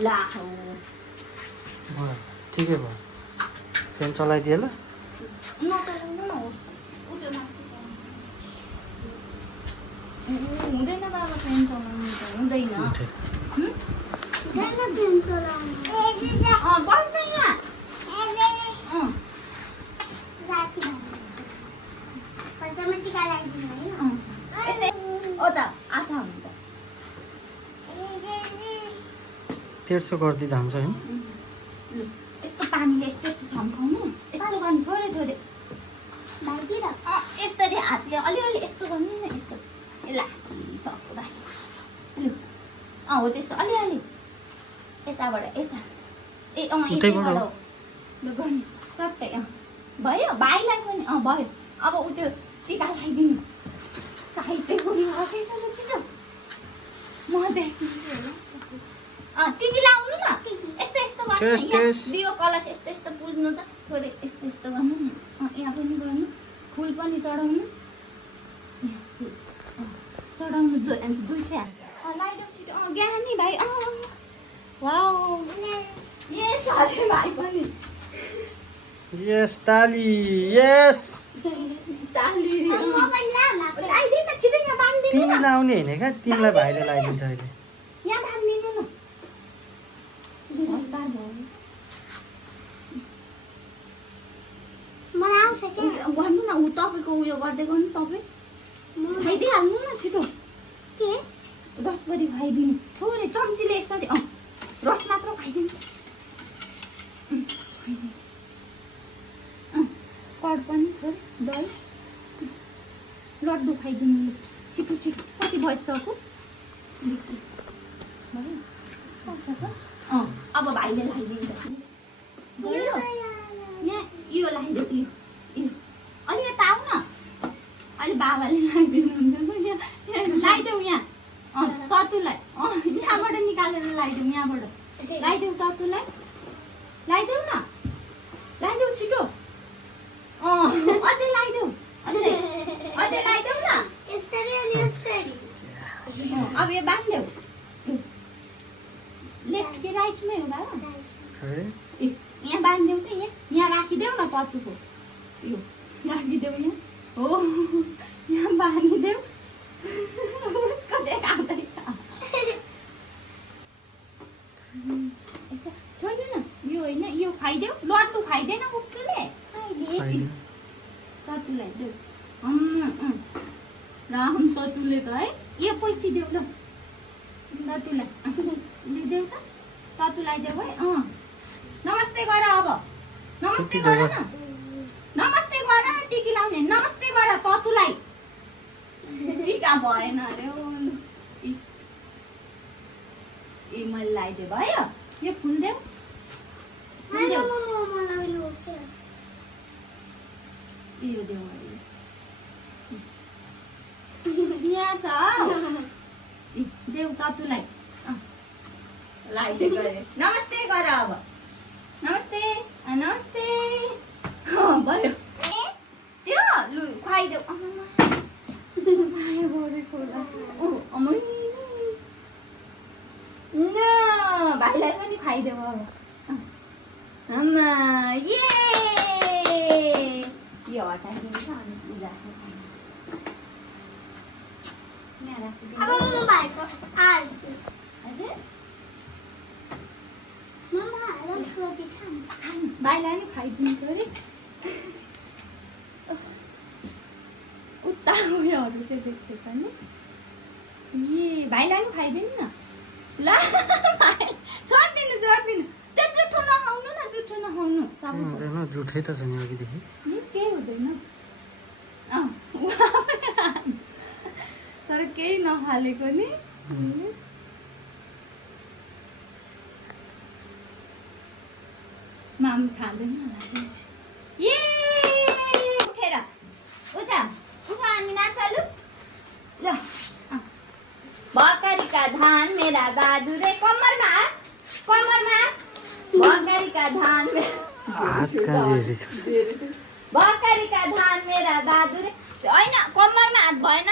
ला हो ठिकै भयो फ्यान चलाइदिए ल नचलाउनु न होस् उठ्यो माथि हुँदैन बाबा फ्यान चलाउनु त हुँदैन बस्दैन यहाँ तेर्सो गरिदिँदा हुन्छ होइन यस्तो पानीले यस्तो यस्तो छम्काउनु यस्तो गर्नु थोरै थोरै यस्तरी हातले अलिअलि यस्तो गर्नु न यस्तो लाची सक्दा लु हो त्यस्तो अलिअलि यताबाट यता यताबाट लु गर्ने चट्टै भयो भाइलाई पनि भयो अब उ त्यो टिका लगाइदिनु साहित्य बुढी भएछ ल छिटो म देखिन्छु होला टिकी लाउनु न यस्तो यस्तो गर्नु दियो कलश यस्तो यस्तो पुज्नु त थोरै यस्तो यस्तो गर्नु न यहाँ पनि गर्नु फुल पनि चढाउनु चढाउनु दुईटा लगाइदेऊ छिटो ज्ञानी भाइ वाउ यस हरे भाइ पनि यस ताली यस ताली लगाइदिनु न छिटो यहाँ बाँधिदिनु तिमी लाउने होइन क्या तिमीलाई भाइले लगाइदिन्छ अहिले यहाँ बाँधिदिनु न मलाई आउँछ के गर्नु न ऊ तपाईँको उयो गर्दै गर्नु तपाईँ खाइदिइहाल्नु न छिटो के रसभरि खुवाइदिनु थोरै चम्चीले यसरी रस मात्र खुवाइदिनु कड पनि थोरै दही लड्डु खुवाइदिनु छिटो छिटो कति भइसक्यो अब भाइले लगाइदिन्छ यहाँ यो लगाइदियो यो अनि यता आऊ न अहिले बाबाले लगाइदिनु हुन्छ लगाइदेऊ यहाँ ततुलाई यहाँबाट निकालेर लगाइदेऊ यहाँबाट लगाइदेऊ ततुलाई लगाइदेऊ न लगाइदेऊ छिटो अझै लगाइदेऊ अझै लगाइदेऊ न अब यो बाँधिदेऊ लेफ्ट कि राइटमै हो बाबा यहाँ बाँधिदेऊ त यहाँ राखिदेऊ न ततुको यो राखिदेऊ यहाँ हो यहाँ बाँधिदेऊ उसको देखाउँदैछ छोड्नु न यो होइन यो खाइदेऊ लड्डु खाइँदैन उसले ततुलाई देऊ राम ततुले त है यो पैसी देऊ ल ततुलाई देऊ त ततुलाई देऊ है नमस्ते गर अब नमस्ते गर न नमस्ते गर टिकी लाउने नमस्ते गर ततुलाई टिका भएन अरे ए मैले लगाइदिए भयो यो फुल देऊ यो देऊ यहाँ छ देऊ ततुलाई लगाइदिए गरे नमस्ते गर अब नमस्ते नमस्ते भयो त्यो लु खुवाइदेऊ भाइलाई पनि खुवाइदेऊ अब आमा ये यो हटाइदिन्छ अनि पूजा भाइलाई नि खुवाइदिन्छ अरे उता उयोहरू चाहिँ देख्दैछ नि ए भाइलाई नि खुवाइदिनु न ल छोडिदिनु छोडिदिनु त्यो जुठो नखाउनु न जुठो नखाउनु जुठै त छ नि अघिदेखि केही हुँदैन तर केही नखालेको नि माम खाँदैन होला ए उठेर उठ उठ अनि नाचलु ल बकरीका धान मेरा बहादुरे कम्मरमा बकरीका धान बकरीका धान मेरा बहादुरे हैन कम्मरमा हात भएन